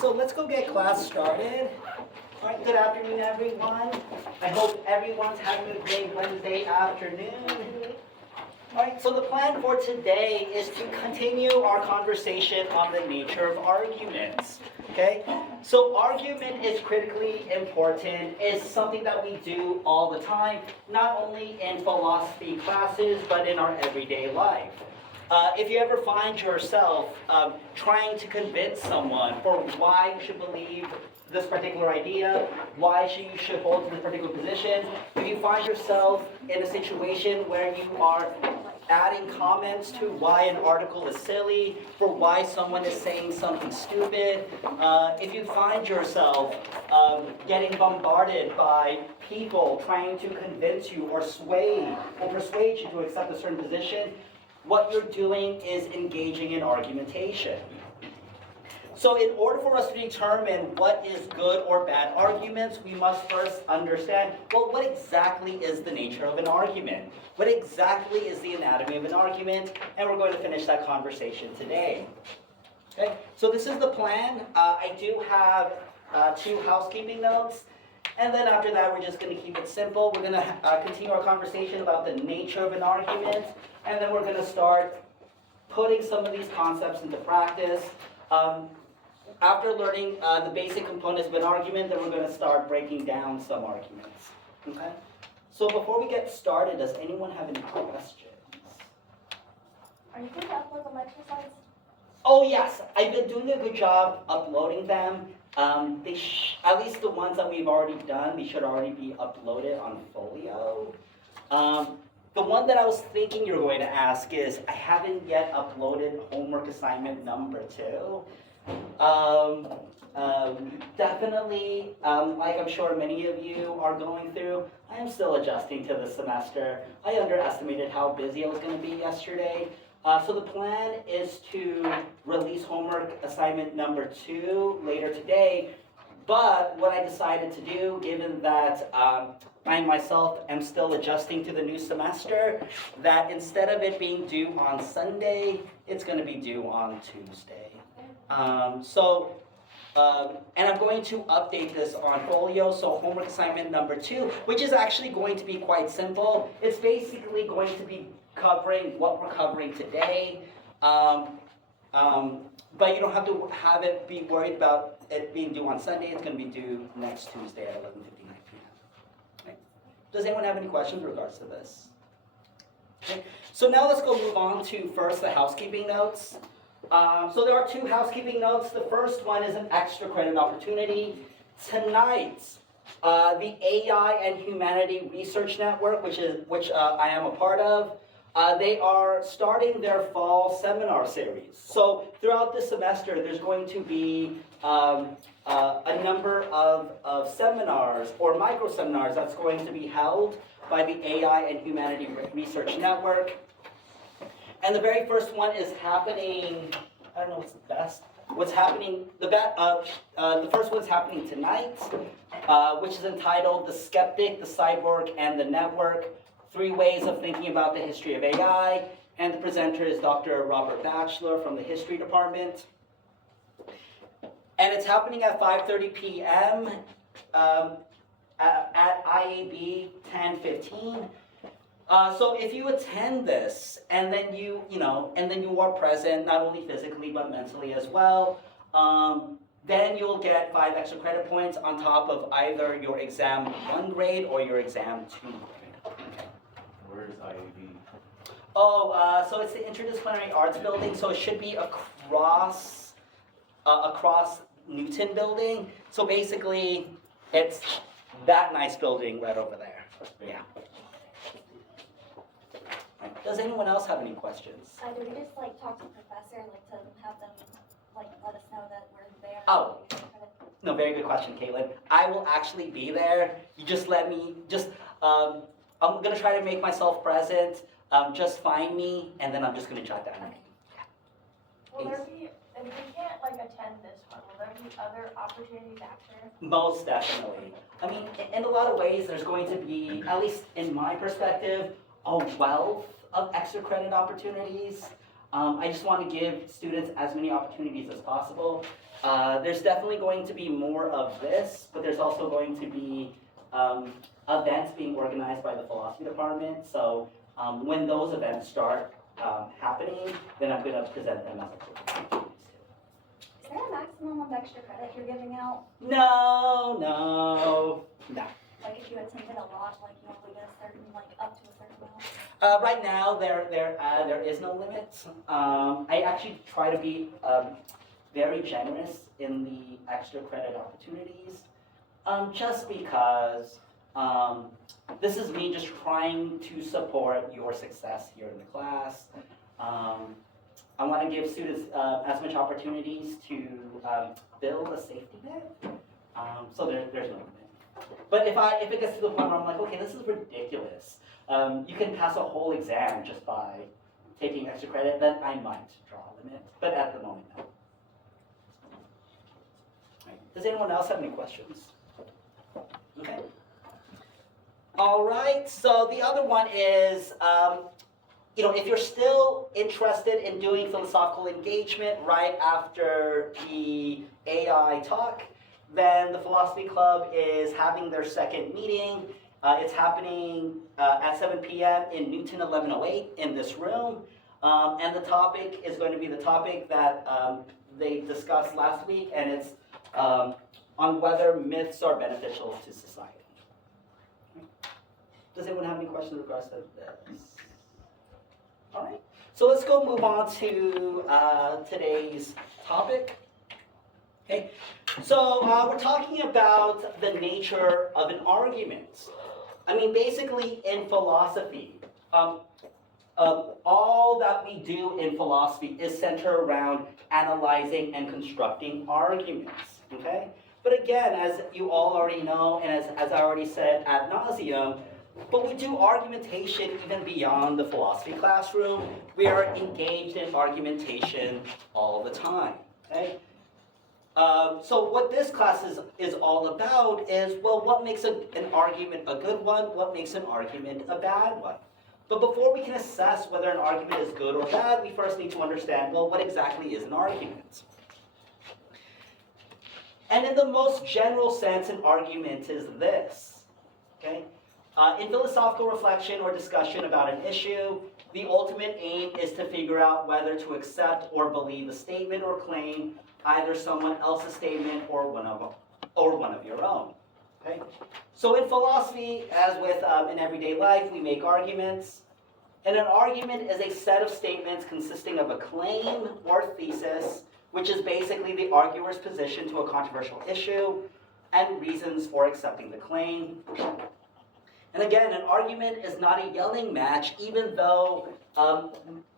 So let's go get class started. All right, good afternoon, everyone. I hope everyone's having a great Wednesday afternoon. All right, so the plan for today is to continue our conversation on the nature of arguments. Okay, so argument is critically important. It's something that we do all the time, not only in philosophy classes, but in our everyday life. If you ever find yourself trying to convince someone for why you should believe this particular idea, why you should hold to this particular position, if you find yourself in a situation where you are adding comments to why an article is silly, for why someone is saying something stupid, if you find yourself getting bombarded by people trying to convince you or sway or persuade you to accept a certain position, what you're doing is engaging in argumentation. So in order for us to determine what is good or bad arguments, we must first understand, well, what exactly is the nature of an argument? What exactly is the anatomy of an argument? And we're going to finish that conversation today. Okay, so this is the plan. I do have 2 housekeeping notes. And then after that, we're just going to keep it simple. We're going to continue our conversation about the nature of an argument. And then we're going to start putting some of these concepts into practice. After learning the basic components of an argument, then we're going to start breaking down some arguments. Okay? So before we get started, does anyone have any questions? Are you going to upload the lecture slides? Oh yes, I've been doing a good job uploading them. At least the ones that we've already done, they should already be uploaded on Folio. The one that I was thinking you were going to ask is, I haven't yet uploaded homework assignment number 2. Definitely, like I'm sure many of you are going through, I am still adjusting to the semester. I underestimated how busy I was going to be yesterday. So the plan is to release homework assignment number 2 later today. But what I decided to do, given that I myself am still adjusting to the new semester, that instead of it being due on Sunday, it's going to be due on Tuesday. And I'm going to update this on Folio, so homework assignment number 2, which is actually going to be quite simple. It's basically going to be covering what we're covering today, but you don't have to have it be worried about it being due on Sunday. It's going to be due next Tuesday at 11:59 p.m. Okay. Does anyone have any questions in regards to this? Okay. So now let's go move on to first the housekeeping notes. So there are 2 housekeeping notes. The first one is an extra credit opportunity. Tonight, the AI and Humanity Research Network, which I am a part of, they are starting their fall seminar series. So throughout the semester, there's going to be a number of seminars or micro-seminars that's going to be held by the AI and Humanity Research Network. And the very first one is happening, I don't know what's the best, the first one's happening tonight, which is entitled The Skeptic, the Cyborg, and the Network, 3 Ways of Thinking About the History of AI, and the presenter is Dr. Robert Batchelor from the History Department. And it's happening at 5:30 p.m. At IAB 1015. So if you attend this, and then you are present, not only physically but mentally as well, then you'll get 5 extra credit points on top of either your exam 1 grade or your exam 2 grade. Okay. Where is IAB? So it's the Interdisciplinary Arts Building, so it should be across Newton Building. So basically, it's that nice building right over there. Yeah. Does anyone else have any questions? Do we just talk to the professor, to have them let us know that we're there? Oh, no, very good question, Caitlin. I will actually be there. You just let me, I'm gonna try to make myself present. Just find me, and then I'm just gonna jot down. Okay. Will there be, if we can't attend this one, will there be other opportunities after? Most definitely. I mean, in a lot of ways, there's going to be, at least in my perspective, a wealth of extra credit opportunities. I just want to give students as many opportunities as possible. There's definitely going to be more of this, but there's also going to be events being organized by the philosophy department. So when those events start happening, then I'm going to present them as opportunities. Is there a maximum of extra credit you're giving out? No. Like if you attended a lot, like you only get a certain, like up to a certain amount? Right now, there is no limit. I actually try to be very generous in the extra credit opportunities, just because this is me just trying to support your success here in the class. I want to give students as much opportunities to build a safety net, so there's no limit. But if it gets to the point where I'm like, okay, this is ridiculous, you can pass a whole exam just by taking extra credit, then I might draw a limit. But at the moment, no. Right. Does anyone else have any questions? Okay. All right, so the other one is, if you're still interested in doing philosophical engagement right after the AI talk, then the Philosophy Club is having their second meeting. It's happening at 7 p.m. in Newton 1108 in this room. And the topic is going to be the topic that they discussed last week, and it's on whether myths are beneficial to society. Does anyone have any questions in regards to this? All right, so let's go move on to today's topic. Okay, so we're talking about the nature of an argument. I mean, basically in philosophy, all that we do in philosophy is centered around analyzing and constructing arguments, okay? But again, as you all already know, and as I already said ad nauseum, but we do argumentation even beyond the philosophy classroom. We are engaged in argumentation all the time, okay? So what this class is all about is, well, what makes an argument a good one? What makes an argument a bad one? But before we can assess whether an argument is good or bad, we first need to understand, well, what exactly is an argument? And in the most general sense, an argument is this, okay? In philosophical reflection or discussion about an issue, the ultimate aim is to figure out whether to accept or believe a statement or claim, either someone else's statement or one of your own. Okay? So in philosophy, as with in everyday life, we make arguments. And an argument is a set of statements consisting of a claim or thesis, which is basically the arguer's position to a controversial issue, and reasons for accepting the claim. And again, an argument is not a yelling match, even though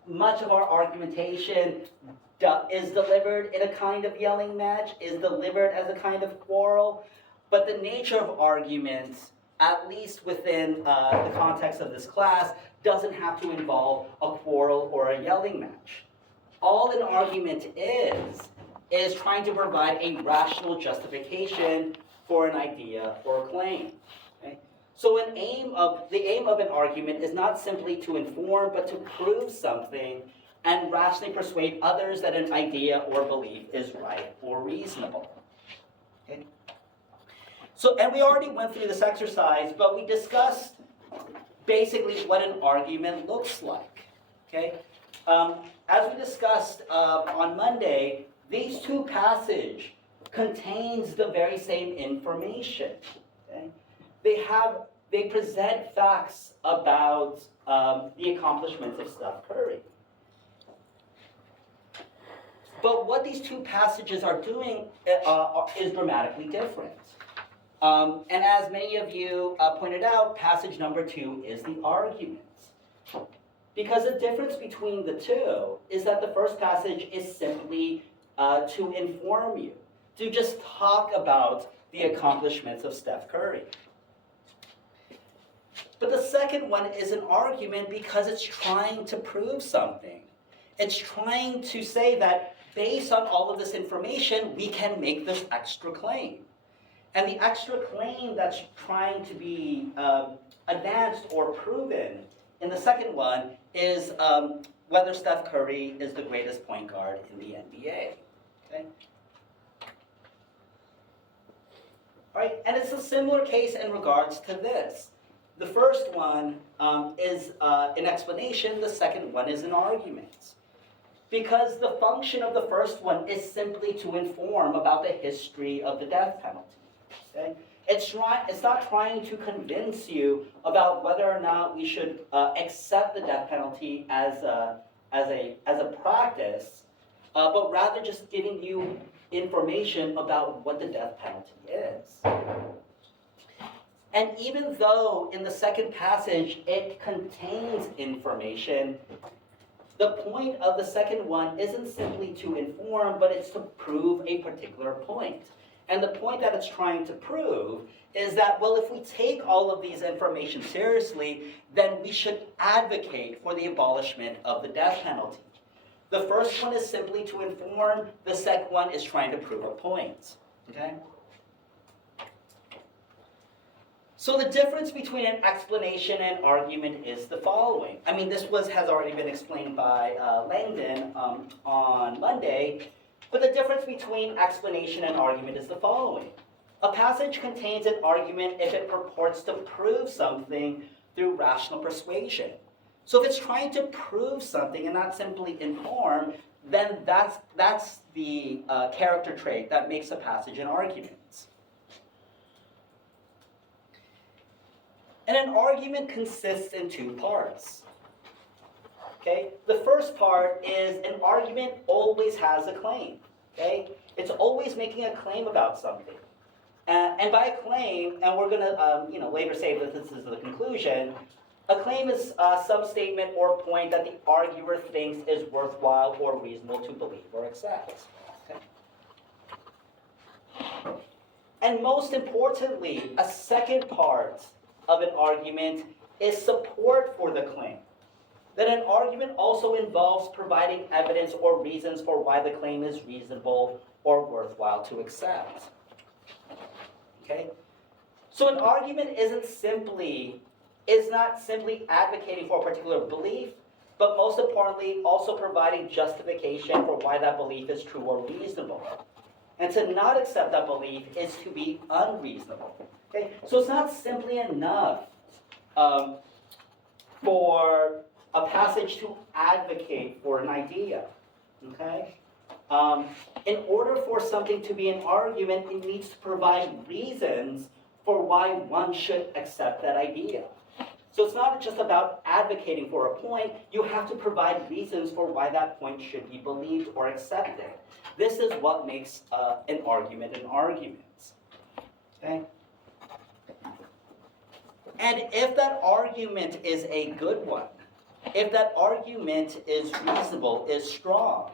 much of our argumentation is delivered in a kind of yelling match, is delivered as a kind of quarrel. But the nature of arguments, at least within the context of this class, doesn't have to involve a quarrel or a yelling match. All an argument is trying to provide a rational justification for an idea or claim. Okay? So the aim of an argument is not simply to inform, but to prove something and rationally persuade others that an idea or belief is right or reasonable. Okay? So, and we already went through this exercise, but we discussed basically what an argument looks like. Okay? As we discussed on Monday, these two passages contains the very same information. Okay? They present facts about the accomplishments of Steph Curry. But what these two passages are doing is dramatically different. And as many of you pointed out, passage number 2 is the argument. Because the difference between the two is that the first passage is simply to inform you, to just talk about the accomplishments of Steph Curry. But the second one is an argument because it's trying to prove something. It's trying to say that based on all of this information, we can make this extra claim. And the extra claim that's trying to be advanced or proven in the second one is whether Steph Curry is the greatest point guard in the NBA. Okay? All right, and it's a similar case in regards to this. The first one is an explanation, the second one is an argument. Because the function of the first one is simply to inform about the history of the death penalty. Okay? It's not trying to convince you about whether or not we should accept the death penalty as a practice, but rather just giving you information about what the death penalty is. And even though in the second passage it contains information, the point of the second one isn't simply to inform, but it's to prove a particular point. And the point that it's trying to prove is that, well, if we take all of these information seriously, then we should advocate for the abolishment of the death penalty. The first one is simply to inform, the second one is trying to prove a point. Okay? So the difference between an explanation and argument is the following. I mean, this has already been explained by Langdon on Monday, but the difference between explanation and argument is the following. A passage contains an argument if it purports to prove something through rational persuasion. So if it's trying to prove something and not simply inform, then that's the character trait that makes a passage an argument. And an argument consists in two parts. Okay? The first part is an argument always has a claim. Okay? It's always making a claim about something. And by a claim, and we're going to later say that this is the conclusion, a claim is some statement or point that the arguer thinks is worthwhile or reasonable to believe or accept. Okay? And most importantly, a second part of an argument is support for the claim. That an argument also involves providing evidence or reasons for why the claim is reasonable or worthwhile to accept. Okay? So an argument is not simply advocating for a particular belief, but most importantly, also providing justification for why that belief is true or reasonable. And to not accept that belief is to be unreasonable. Okay? So it's not simply enough for a passage to advocate for an idea. Okay? In order for something to be an argument, it needs to provide reasons for why one should accept that idea. So it's not just about advocating for a point, you have to provide reasons for why that point should be believed or accepted. This is what makes an argument an argument. Okay? And if that argument is a good one, if that argument is reasonable, is strong,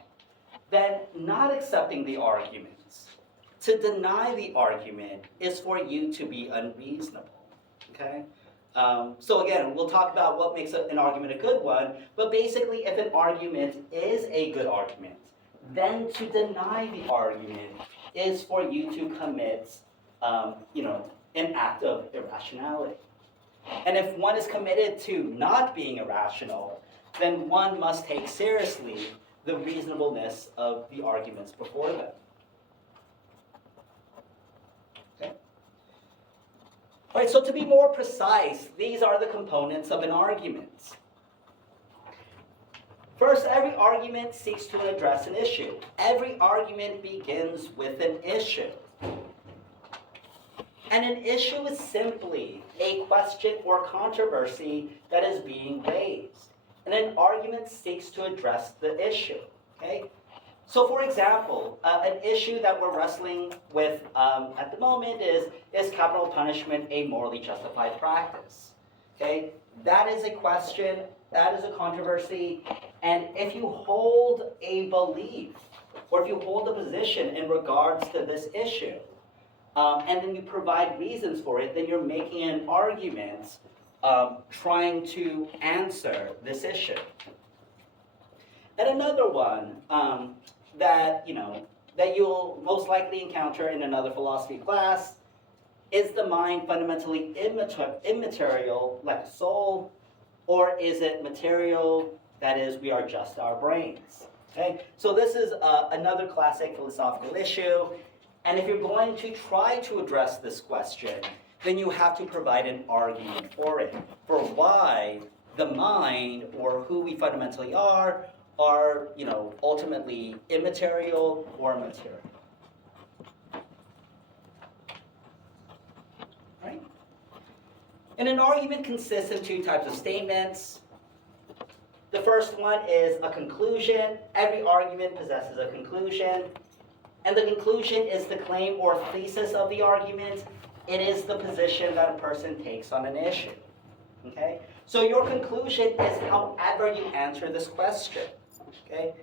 then not accepting the argument, to deny the argument, is for you to be unreasonable. Okay? So again, we'll talk about what makes an argument a good one, but basically if an argument is a good argument, then to deny the argument is for you to commit an act of irrationality. And if one is committed to not being irrational, then one must take seriously the reasonableness of the arguments before them. Okay? All right, so to be more precise, these are the components of an argument. First, every argument seeks to address an issue. Every argument begins with an issue. And an issue is simply a question or controversy that is being raised. And an argument seeks to address the issue. Okay? So for example, an issue that we're wrestling with at the moment is capital punishment a morally justified practice? Okay? That is a question, that is a controversy, and if you hold a belief, or if you hold a position in regards to this issue, and then you provide reasons for it, then you're making an argument trying to answer this issue. And another one that you'll most likely encounter in another philosophy class is the mind fundamentally immaterial like the soul, or is it material That is, we are just our brains. Okay? So this is another classic philosophical issue. And if you're going to try to address this question, then you have to provide an argument for it, for why the mind, or who we fundamentally are, ultimately immaterial or material. Right? And an argument consists of two types of statements. The first one is a conclusion. Every argument possesses a conclusion. And the conclusion is the claim or thesis of the argument. It is the position that a person takes on an issue. Okay? So your conclusion is however you answer this question. Okay?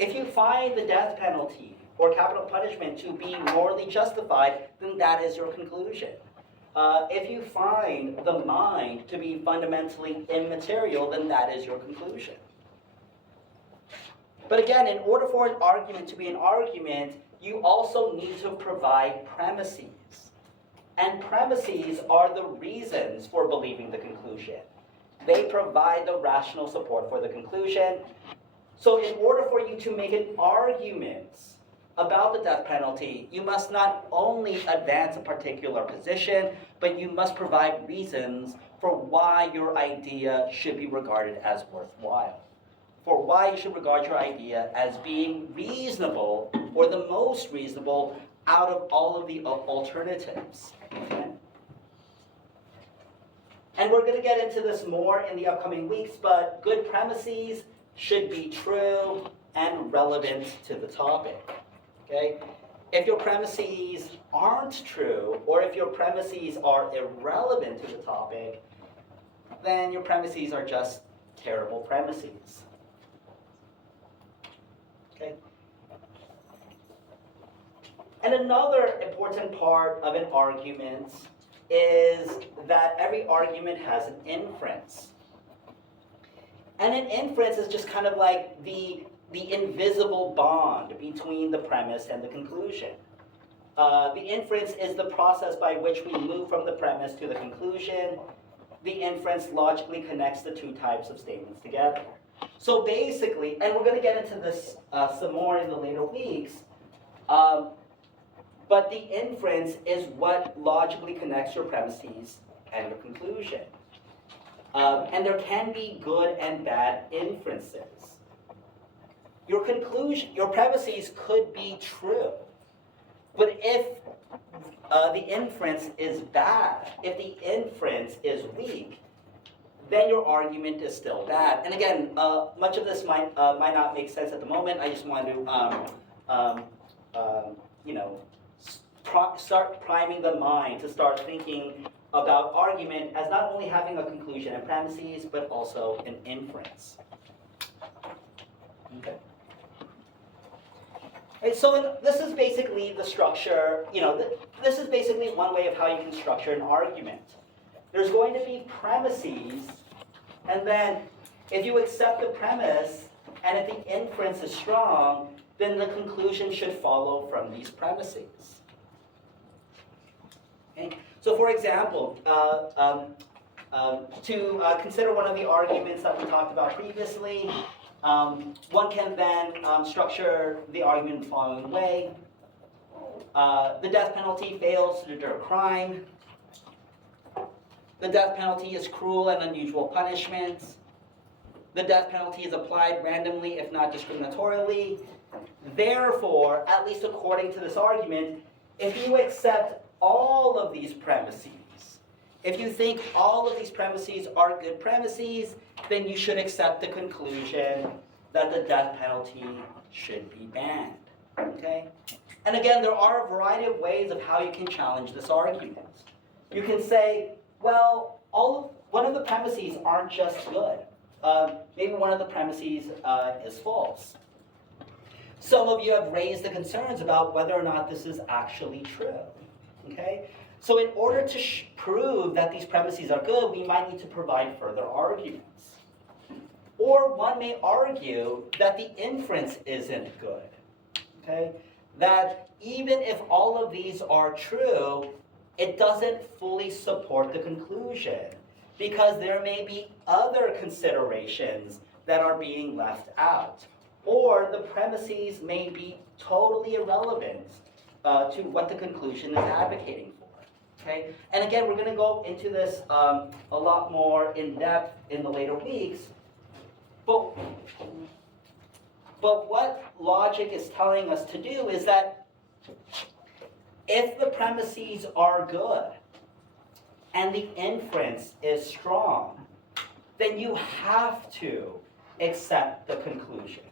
If you find the death penalty or capital punishment to be morally justified, then that is your conclusion. If you find the mind to be fundamentally immaterial, then that is your conclusion. But again, in order for an argument to be an argument, you also need to provide premises. And premises are the reasons for believing the conclusion. They provide the rational support for the conclusion. So in order for you to make an argument about the death penalty, you must not only advance a particular position, but you must provide reasons for why your idea should be regarded as worthwhile. For why you should regard your idea as being reasonable, or the most reasonable out of all of the alternatives. Okay? And we're going to get into this more in the upcoming weeks, but good premises should be true and relevant to the topic. Okay? If your premises aren't true, or if your premises are irrelevant to the topic, then your premises are just terrible premises. Okay? And another important part of an argument is that every argument has an inference. And an inference is just kind of like the invisible bond between the premise and the conclusion. The inference is the process by which we move from the premise to the conclusion. The inference logically connects the two types of statements together. So basically, and we're going to get into this some more in the later weeks, but the inference is what logically connects your premises and your conclusion. And there can be good and bad inferences. Your conclusion, your premises could be true, but if the inference is bad, if the inference is weak, then your argument is still bad. And again, much of this might not make sense at the moment. I just want to, start priming the mind to start thinking about argument as not only having a conclusion and premises, but also an inference. Okay. Right, so this is basically the structure. This is basically one way of how you can structure an argument. There's going to be premises, and then if you accept the premise, and if the inference is strong, then the conclusion should follow from these premises. Okay? So for example, to consider one of the arguments that we talked about previously, one can then structure the argument the following way. The death penalty fails to deter crime. The death penalty is cruel and unusual punishment. The death penalty is applied randomly, if not discriminatorily. Therefore, at least according to this argument, if you accept all of these premises, if you think all of these premises are good premises, then you should accept the conclusion that the death penalty should be banned. Okay? And again, there are a variety of ways of how you can challenge this argument. You can say, well, one of the premises aren't just good. Maybe one of the premises is false. Some of you have raised the concerns about whether or not this is actually true. Okay? So in order to prove that these premises are good, we might need to provide further arguments. Or one may argue that the inference isn't good. Okay? That even if all of these are true, it doesn't fully support the conclusion, because there may be other considerations that are being left out. Or the premises may be totally irrelevant to what the conclusion is advocating for. Okay? And again, we're going to go into this a lot more in depth in the later weeks. But what logic is telling us to do is that if the premises are good and the inference is strong, then you have to accept the conclusion.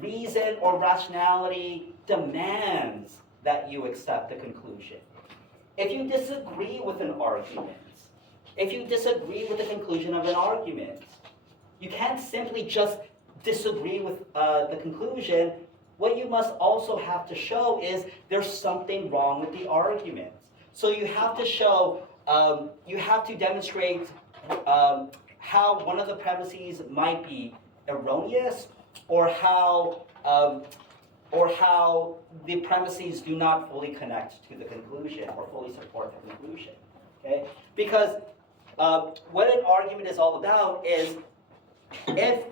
Reason or rationality demands that you accept the conclusion. If you disagree with an argument, if you disagree with the conclusion of an argument, you can't simply just disagree with the conclusion. What you must also have to show is there's something wrong with the argument. So you have to show, you have to demonstrate how one of the premises might be erroneous, or how the premises do not fully connect to the conclusion or fully support the conclusion. Okay? Because what an argument is all about is if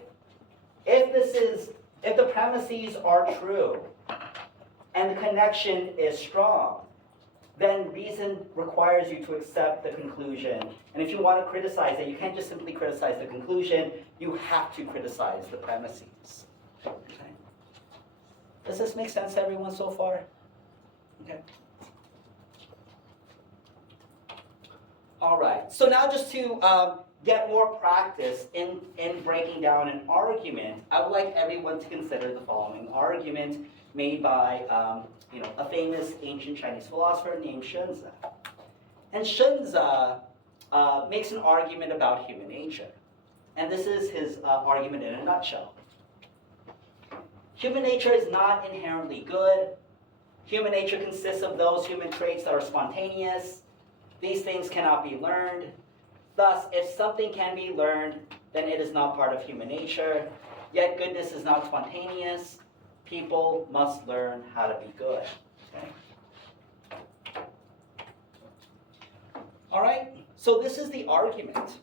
the premises are true and the connection is strong, then reason requires you to accept the conclusion. And if you want to criticize it, you can't just simply criticize the conclusion, you have to criticize the premises. Okay. Does this make sense to everyone so far? Okay. All right, so now just to get more practice in breaking down an argument, I would like everyone to consider the following argument made by a famous ancient Chinese philosopher named Shunzi. And Shunzi makes an argument about human nature. And this is his argument in a nutshell. Human nature is not inherently good. Human nature consists of those human traits that are spontaneous. These things cannot be learned. Thus, if something can be learned, then it is not part of human nature. Yet goodness is not spontaneous. People must learn how to be good. Okay? All right, so this is the argument.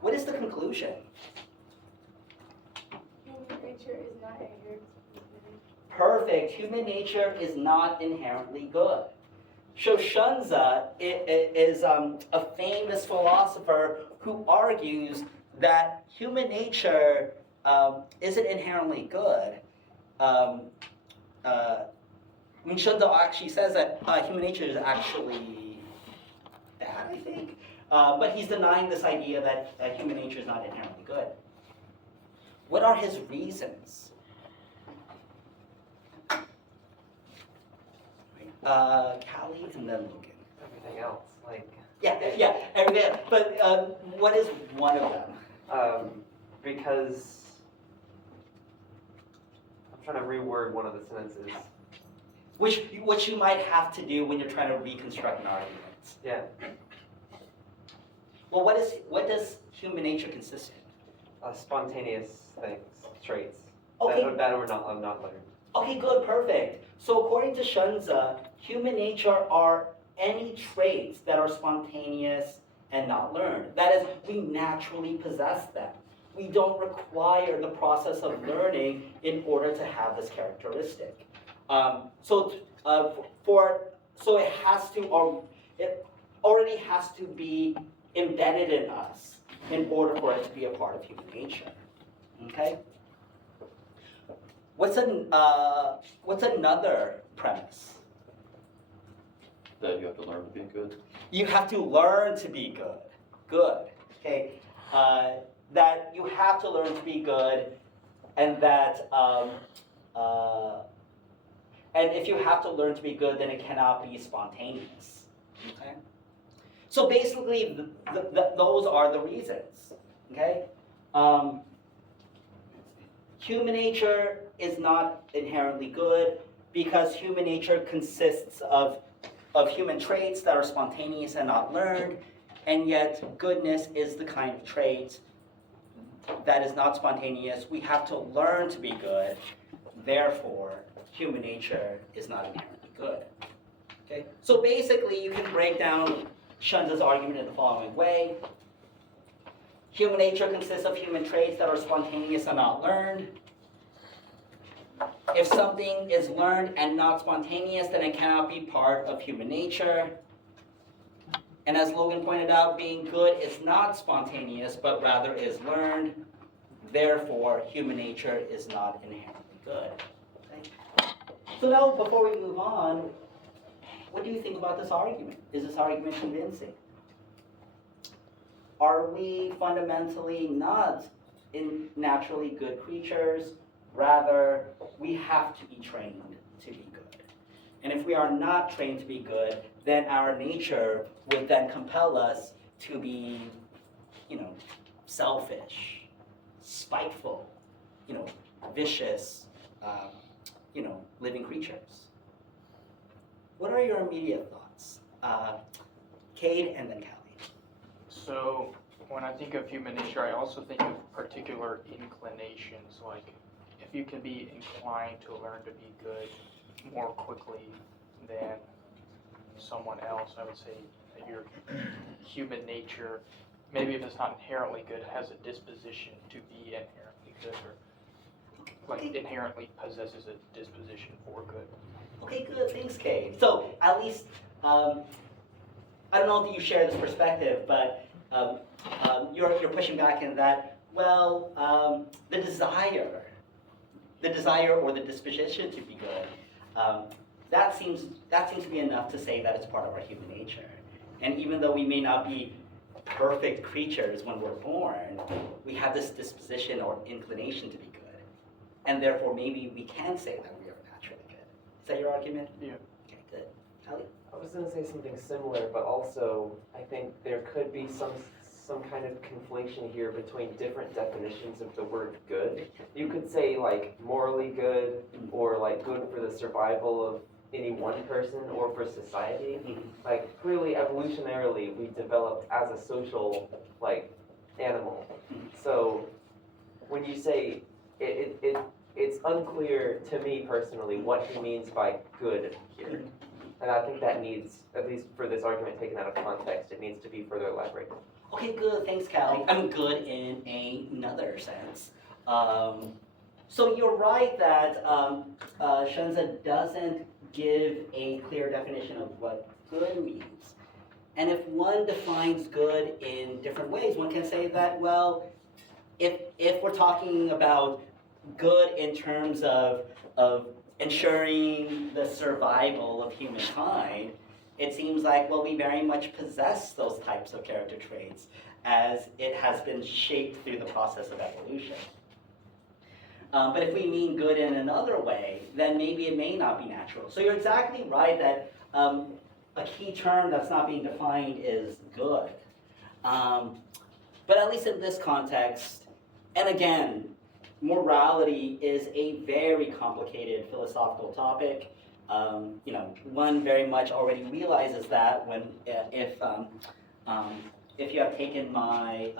What is the conclusion? Human nature is not inherently good. Perfect. Human nature is not inherently good. So Shunzi is a famous philosopher who argues that human nature isn't inherently good. Shunzi actually says that human nature is actually bad, I think. But he's denying this idea that human nature is not inherently good. What are his reasons? Callie and then Logan. Everything else, like. Yeah, everything. But what is one of them? Because I'm trying to reword one of the sentences. Which you might have to do when you're trying to reconstruct an argument. Yeah. Well, what does human nature consist in? Spontaneous things, traits. Okay. That are not learned. Okay, good, perfect. So according to Shunzi, human nature are any traits that are spontaneous and not learned. That is, we naturally possess them. We don't require the process of learning in order to have this characteristic. So it already has to be embedded in us in order for it to be a part of human nature. Okay? What's another premise? That you have to learn to be good. You have to learn to be good. Good. Okay. That you have to learn to be good, and that and if you have to learn to be good, then it cannot be spontaneous. Okay. So basically, those are the reasons. Okay. Human nature is not inherently good because human nature consists of human traits that are spontaneous and not learned, and yet goodness is the kind of trait that is not spontaneous. We have to learn to be good. Therefore, human nature is not inherently good. Okay? So basically, you can break down Shunzi's argument in the following way. Human nature consists of human traits that are spontaneous and not learned. If something is learned and not spontaneous, then it cannot be part of human nature. And as Logan pointed out, being good is not spontaneous, but rather is learned. Therefore, human nature is not inherently good. Okay? So now, before we move on, what do you think about this argument? Is this argument convincing? Are we fundamentally not naturally good creatures? Rather, we have to be trained to be good. And if we are not trained to be good, then our nature would then compel us to be, selfish, spiteful, vicious, living creatures. What are your immediate thoughts? Cade and then Callie. So when I think of human nature, I also think of particular inclinations, like if you can be inclined to learn to be good more quickly than someone else, I would say that your human nature, maybe if it's not inherently good, has a disposition to be inherently good, or like inherently possesses a disposition for good. Okay, good. Thanks, Cade. So at least, I don't know if you share this perspective, but you're pushing back in that, the desire or the disposition to be good, that seems to be enough to say that it's part of our human nature. And even though we may not be perfect creatures when we're born, we have this disposition or inclination to be good. And therefore, maybe we can say that we are naturally good. Is that your argument? Yeah. Okay, good. Hallie? I was gonna say something similar, but also I think there could be some kind of conflation here between different definitions of the word good. You could say like morally good, or like good for the survival of any one person or for society. Like clearly evolutionarily we developed as a social animal. So when you say it's unclear to me personally what he means by good here. And I think that needs, at least for this argument taken out of context, it needs to be further elaborated. Okay, good. Thanks, Callie. I'm good in another sense. So you're right that Shenza doesn't give a clear definition of what good means. And if one defines good in different ways, one can say that, if we're talking about good in terms of ensuring the survival of humankind, it seems like, we very much possess those types of character traits as it has been shaped through the process of evolution. But if we mean good in another way, then maybe it may not be natural. So you're exactly right that a key term that's not being defined is good. But at least in this context, and again, morality is a very complicated philosophical topic. One very much already realizes that if you have taken my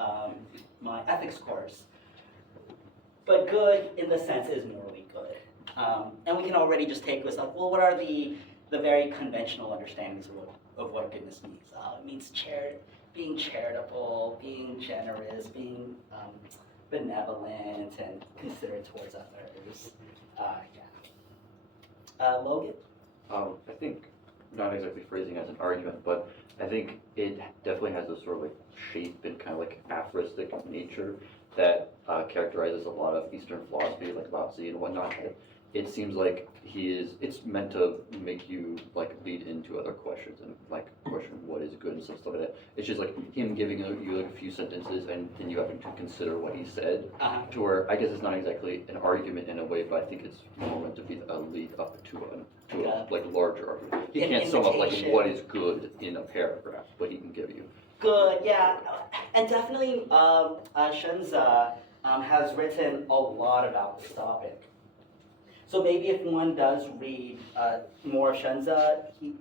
ethics course. But good, in the sense, is morally good. And we can already just take this up. What are the very conventional understandings of what goodness means? It means being charitable, being generous, being benevolent, and considerate towards others. Logan? I think, not exactly phrasing as an argument, but I think it definitely has this sort of shape and kind of aphoristic nature that characterizes a lot of Eastern philosophy, like Lao Tzu and whatnot. It seems like it's meant to make you lead into other questions and question what is good and stuff like that. It's just him giving you a few sentences and then you having to consider what he said. To where I guess it's not exactly an argument in a way, but I think it's more meant to be a lead up to a larger argument. He can't sum up what is good in a paragraph, but he can give you. Good, yeah, and definitely Shenza has written a lot about this topic. So maybe if one does read more of Shenza, he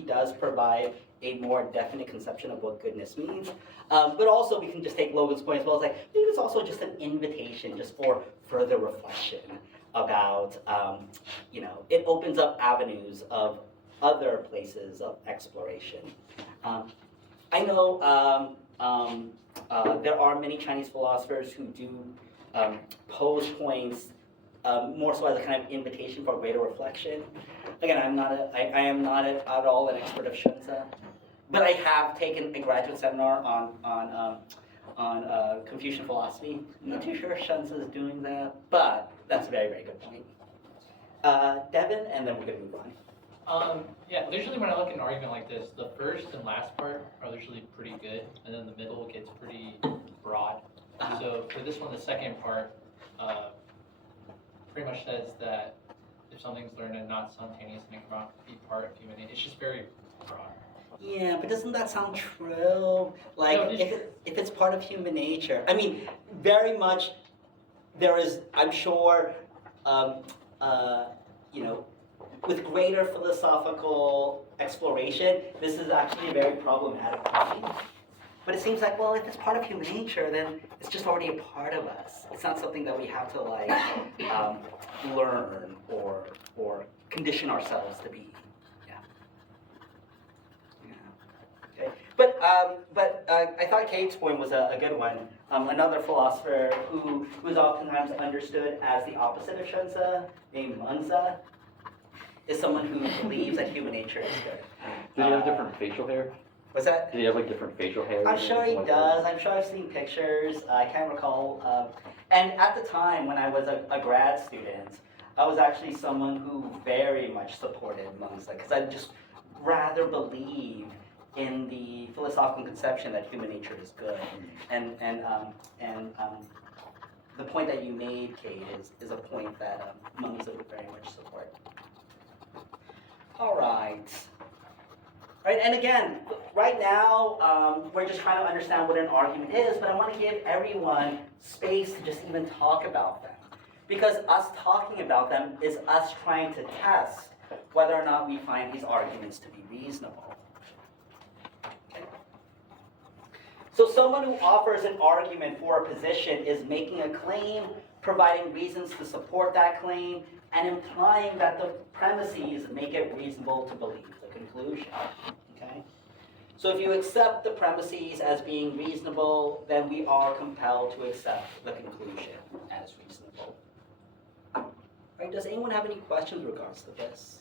does provide a more definite conception of what goodness means. But also we can just take Logan's point as well. I think it's also just an invitation just for further reflection about, it opens up avenues of other places of exploration. I know there are many Chinese philosophers who do pose points more so as a kind of invitation for greater reflection. Again, I am not at all an expert of Shunzi, but I have taken a graduate seminar on Confucian philosophy. I'm not too sure if Shunzi is doing that, but that's a very, very good point. Devin, and then we're going to move on. Yeah, usually when I look at an argument like this, the first and last part are usually pretty good, and then the middle gets pretty broad. So for this one, the second part pretty much says that if something's learned and not spontaneous and it cannot be part of human nature, it's just very broad. Yeah, but doesn't that sound true? Like, No, it is if it's part of human nature. I mean, very much there is, I'm sure, you know, with greater philosophical exploration, this is actually a very problematic point. But it seems like, well, if it's part of human nature, then it's just already a part of us. It's not something that we have to, like, learn or condition ourselves to be. Okay. But I thought Kate's point was a good one. Another philosopher who is oftentimes understood as the opposite of Shunzi, named Munza, is someone who believes that human nature is good. Does he have different facial hair? What's that? Does he have like different facial hair? I'm sure he does. I'm sure I've seen pictures. I can't recall. And at the time when I was a grad student, I was actually someone who very much supported Munza because I just rather believe in the philosophical conception that human nature is good. And the point that you made, Kate, is a point that Munza would very much support. All right. Right, and again, right now, we're just trying to understand what an argument is, but I want to give everyone space to just even talk about them. Because us talking about them is us trying to test whether or not we find these arguments to be reasonable. Okay. So someone who offers an argument for a position is making a claim, providing reasons to support that claim, and implying that the premises make it reasonable to believe the conclusion. Okay? So if you accept the premises as being reasonable, then we are compelled to accept the conclusion as reasonable. Right? Does anyone have any questions in regards to this?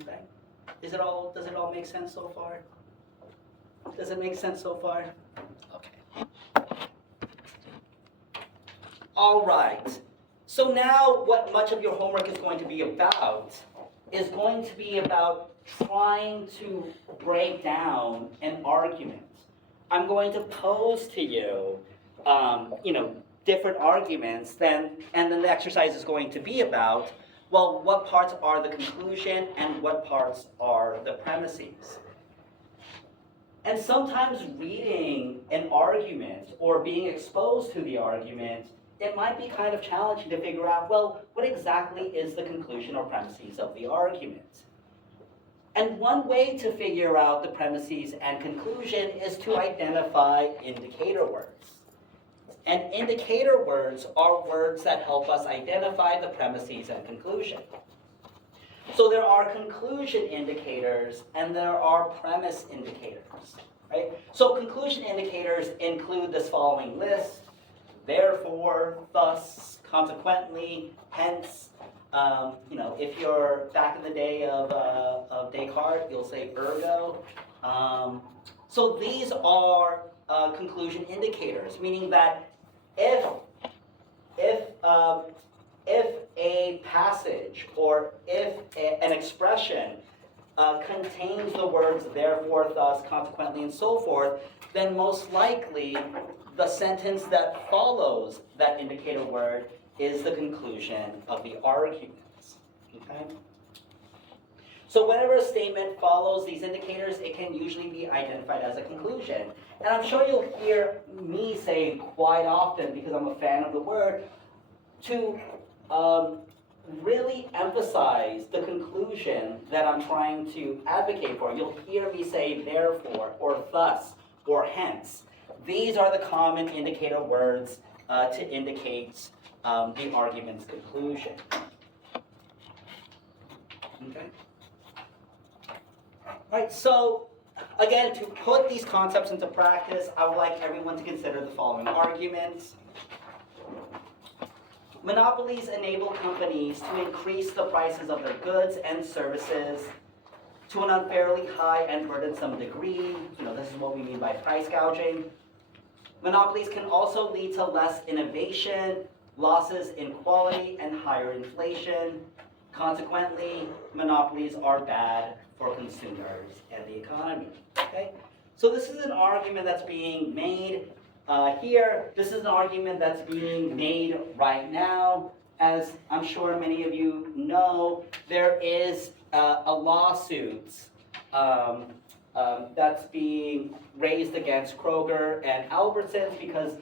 Okay. Does it all make sense so far? Does it make sense so far? Okay. All right. So now what much of your homework is going to be about is going to be about trying to break down an argument. I'm going to pose to you, different arguments, and then the exercise is going to be about, well, what parts are the conclusion and what parts are the premises? And sometimes reading an argument or being exposed to the argument, it might be kind of challenging to figure out, well, what exactly is the conclusion or premises of the argument? And one way to figure out the premises and conclusion is to identify indicator words. And indicator words are words that help us identify the premises and conclusion. So there are conclusion indicators and there are premise indicators, right? So conclusion indicators include this following list: therefore, thus, consequently, hence. If you're back in the day of Descartes, you'll say ergo. So these are conclusion indicators, meaning that if a passage or if an expression contains the words therefore, thus, consequently, and so forth, then most likely the sentence that follows that indicator word is the conclusion of the argument. Okay? So whenever a statement follows these indicators, it can usually be identified as a conclusion. And I'm sure you'll hear me say quite often, because I'm a fan of the word, to really emphasize the conclusion that I'm trying to advocate for. You'll hear me say therefore, or thus, or hence. These are the common indicator words to indicate the argument's conclusion. Okay? All right, so Again, to put these concepts into practice, I would like everyone to consider the following arguments. Monopolies enable companies to increase the prices of their goods and services to an unfairly high and burdensome degree. This is what we mean by price gouging. Monopolies can also lead to less innovation, losses in quality, and higher inflation. Consequently, monopolies are bad for consumers and the economy. Okay? So this is an argument that's being made here. This is an argument that's being made right now. As I'm sure many of you know, there is a lawsuit that's being raised against Kroger and Albertsons because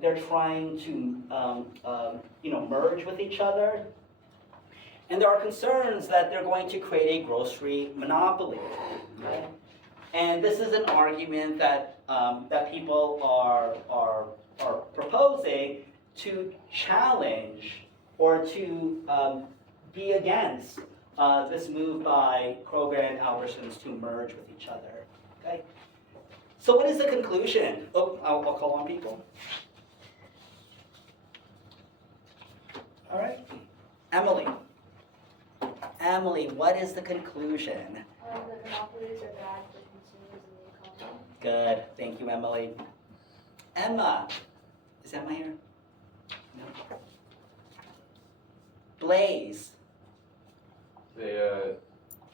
they're trying to merge with each other. And there are concerns that they're going to create a grocery monopoly. Okay? And this is an argument that people are proposing to challenge or to be against this move by Kroger and Albertsons to merge with each other. Okay? So what is the conclusion? Oh, I'll call on people. All right. Emily, what is the conclusion? That monopolies are bad for consumers and the economy. Good, thank you, Emily. Emma, is Emma here? No. Blaze, They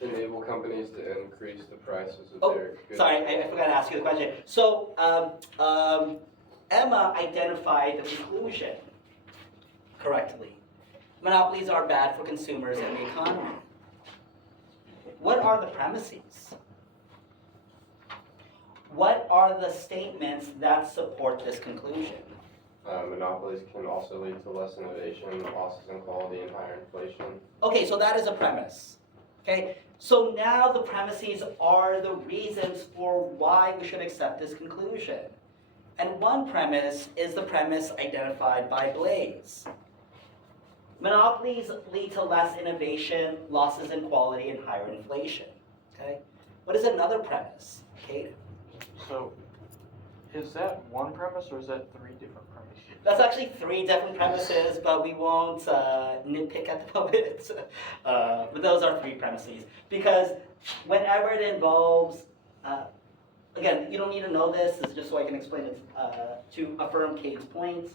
enable companies to increase the prices of Oh, their goods. sorry, I forgot to ask you the question. So, Emma identified the conclusion correctly. Monopolies are bad for consumers and the economy. What are the premises? What are the statements that support this conclusion? Monopolies can also lead to less innovation, losses in quality, and higher inflation. Okay, so that is a premise. Okay, so now the premises are the reasons for why we should accept this conclusion. And one premise is the premise identified by Blaze. Monopolies lead to less innovation, losses in quality, and higher inflation. Okay, what is another premise, Kate? So, is that one premise or is that three different premises? That's actually three different premises, but we won't nitpick at the moment. But those are three premises. Because whenever it involves, again, you don't need to know this, this is just so I can explain it to affirm Kate's point.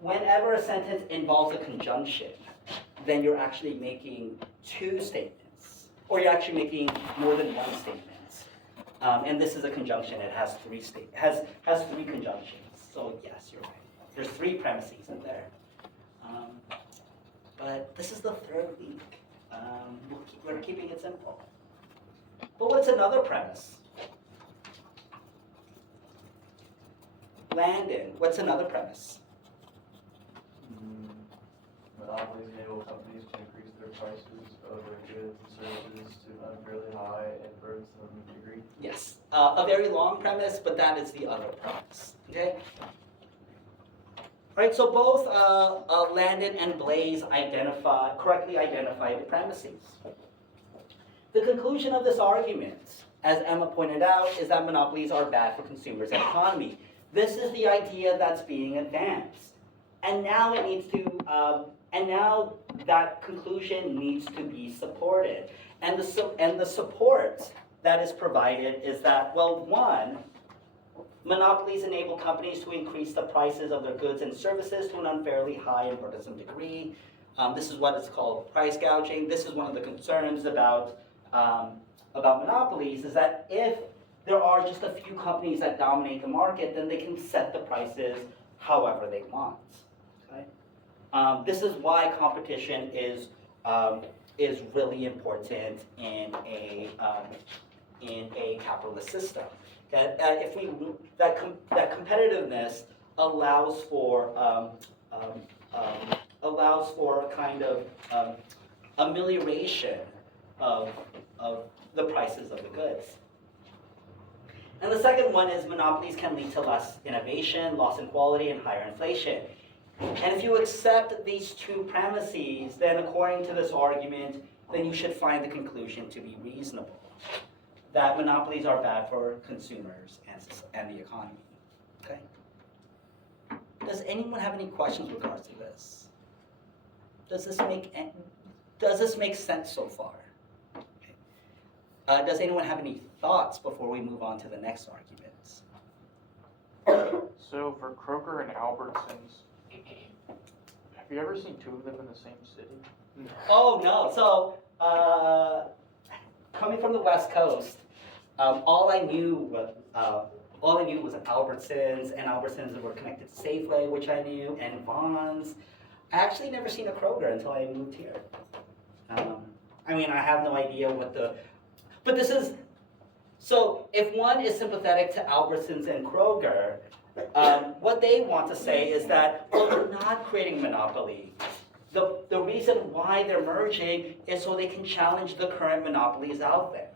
Whenever a sentence involves a conjunction, then you're actually making two statements, or you're actually making more than one statement. And this is a conjunction. It has has three conjunctions. So yes, you're right. There's three premises in there. But this is the third week. We're keeping it simple. But what's another premise? Landon, what's another premise? Monopolies enable companies to increase their prices of their goods and services to an unfairly high and burdensome degree. Yes, a very long premise, but that is the other premise. Okay. Right. So both Landon and Blaze correctly identify the premises. The conclusion of this argument, as Emma pointed out, is that monopolies are bad for consumers and economy. This is the idea that's being advanced, and now it needs to. And now that conclusion needs to be supported. And the support that is provided is that, well, one, monopolies enable companies to increase the prices of their goods and services to an unfairly high and burdensome degree. This is what is called price gouging. This is one of the concerns about monopolies, is that if there are just a few companies that dominate the market, then they can set the prices however they want. This is why competition is really important in a capitalist system. That that competitiveness allows for a kind of amelioration of the prices of the goods. And the second one is monopolies can lead to less innovation, loss in quality, and higher inflation. And if you accept these two premises, then according to this argument, then you should find the conclusion to be reasonable. that monopolies are bad for consumers and the economy. Okay? Does anyone have any questions with regards to this? Does this make sense so far? Okay. Does anyone have any thoughts before we move on to the next arguments? So for Kroger and Albertsons, have you ever seen two of them in the same city? Oh no! So coming from the West Coast, all I knew was Albertsons, and Albertsons were connected to Safeway, which I knew, and Vons. I actually never seen a Kroger until I moved here. I mean, I have no idea but this is, so if one is sympathetic to Albertsons and Kroger, what they want to say is that, well, they're not creating monopoly. The reason why they're merging is so they can challenge the current monopolies out there.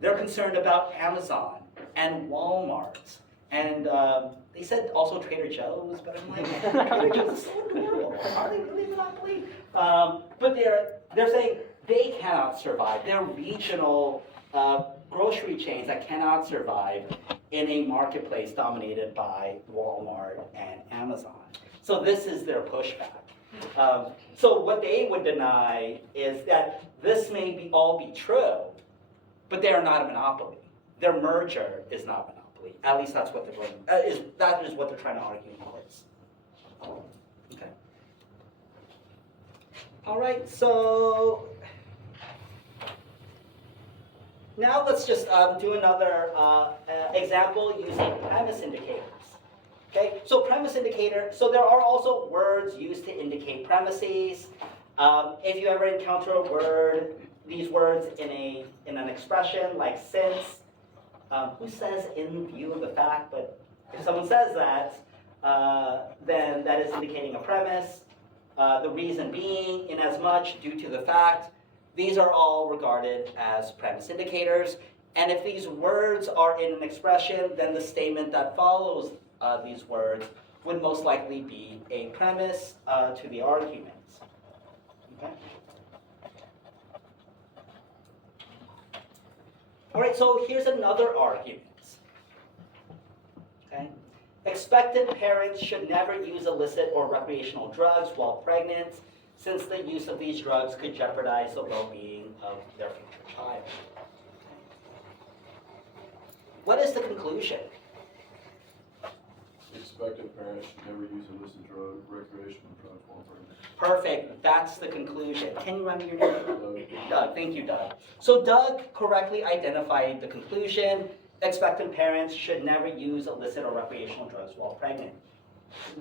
They're concerned about Amazon and Walmart, and they said also Trader Joe's, but I'm like, Trader Joe's is so adorable. Are they really a monopoly? But they're saying they cannot survive. They're regional grocery chains that cannot survive in a marketplace dominated by Walmart and Amazon. So this is their pushback. So what they would deny is that this may all be true, but they are not a monopoly. Their merger is not a monopoly. At least that's what they're going. That is what they're trying to argue in courts. Okay. All right. So now let's just do another example using premise indicators. Okay, so premise indicator, so there are also words used to indicate premises. If you ever encounter a word, these words in an expression like since, who says in view of the fact, but if someone says that, then that is indicating a premise. The reason being, in as much, due to the fact, these are all regarded as premise indicators. And if these words are in an expression, then the statement that follows these words would most likely be a premise to the argument. Okay? All right, so here's another argument. Okay? Expectant parents should never use illicit or recreational drugs while pregnant, since the use of these drugs could jeopardize the well-being of their future child. What is the conclusion? Expectant parents should never use illicit recreational drugs while pregnant. Perfect, that's the conclusion. Can you remember your name? Doug, thank you, Doug. So Doug correctly identified the conclusion. Expectant parents should never use illicit or recreational drugs while pregnant.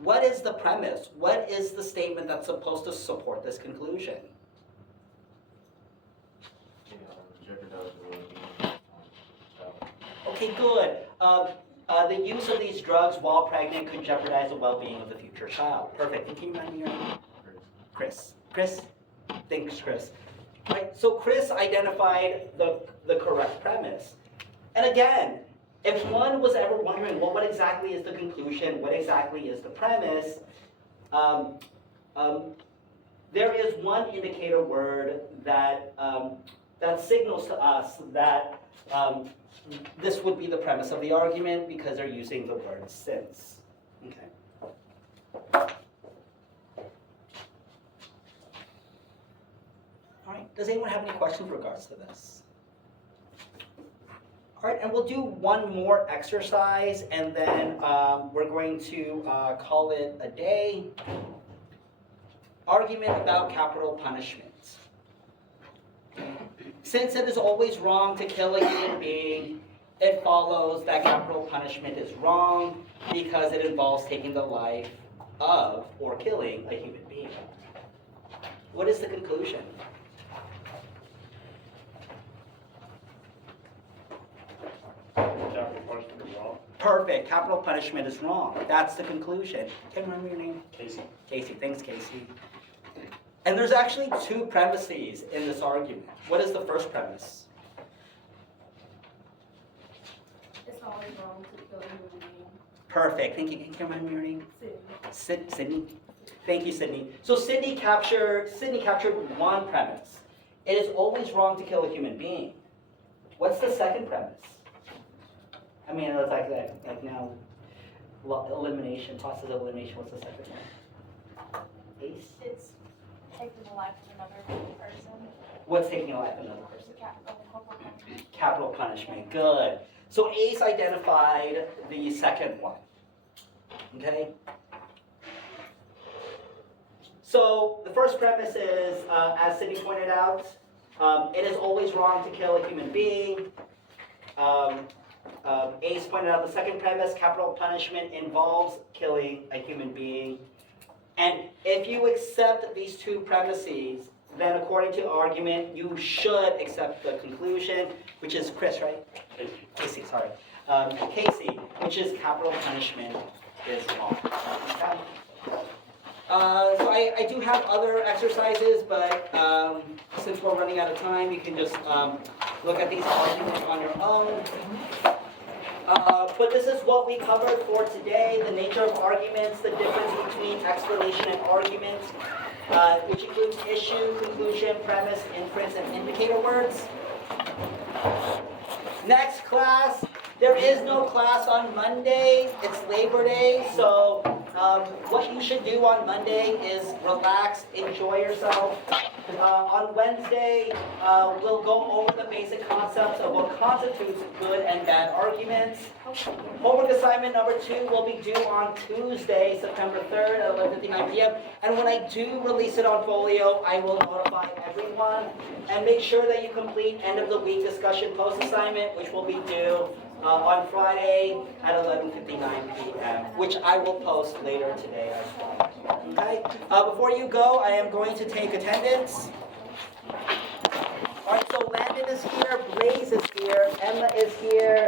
What is the premise? What is the statement that's supposed to support this conclusion? Jeopardize the well-being of the child. Okay, good. The use of these drugs while pregnant could jeopardize the well-being of the future child. Perfect. And can you remind me your name? Chris. Chris? Thanks, Chris. Right, so Chris identified the correct premise. And again, if one was ever wondering, well, what exactly is the conclusion? What exactly is the premise? There is one indicator word that, that signals to us that this would be the premise of the argument because they're using the word since. Okay. All right, does anyone have any questions in regards to this? All right, and we'll do one more exercise, and then we're going to call it a day. Argument about capital punishment. Since it is always wrong to kill a human being, it follows that capital punishment is wrong because it involves taking the life of or killing a human being. What is the conclusion? Capital punishment is wrong. Perfect. Capital punishment is wrong. That's the conclusion. Can you remember your name? Casey. Casey. Thanks, Casey. And there's actually two premises in this argument. What is the first premise? It's always wrong to kill a human being. Perfect. Thank you. Can you remember your name? Sydney. Sydney. Thank you, Sydney. So Sydney captured one premise. It is always wrong to kill a human being. What's the second premise? I mean, it's like now, elimination, process of elimination, what's the second one? Ace? It's taking the life of another person. What's taking a life of another person? Capital punishment. Capital punishment, good. So Ace identified the second one, okay? So the first premise is, as Sydney pointed out, it is always wrong to kill a human being. Ace pointed out the second premise, capital punishment involves killing a human being. And if you accept these two premises, then according to argument, you should accept the conclusion, which is Chris, right? Casey, sorry. Casey, which is capital punishment is wrong. Okay? So I do have other exercises, but since we're running out of time, you can just look at these arguments on your own. But this is what we covered for today, the nature of arguments, the difference between explanation and argument, which includes issue, conclusion, premise, inference, and indicator words. Next class, there is no class on Monday. It's Labor Day, so what you should do on Monday is relax, enjoy yourself. On Wednesday, we'll go over the basic concepts of what constitutes good and bad arguments. Homework assignment number 2 will be due on Tuesday, September 3rd at 11:59 p.m. And when I do release it on Folio, I will notify everyone. And make sure that you complete end of the week discussion post assignment, which will be due on Friday at 11:59 p.m., which I will post later today as well. Okay? Before you go, I am going to take attendance. All right, so Landon is here, Blaze is here, Emma is here.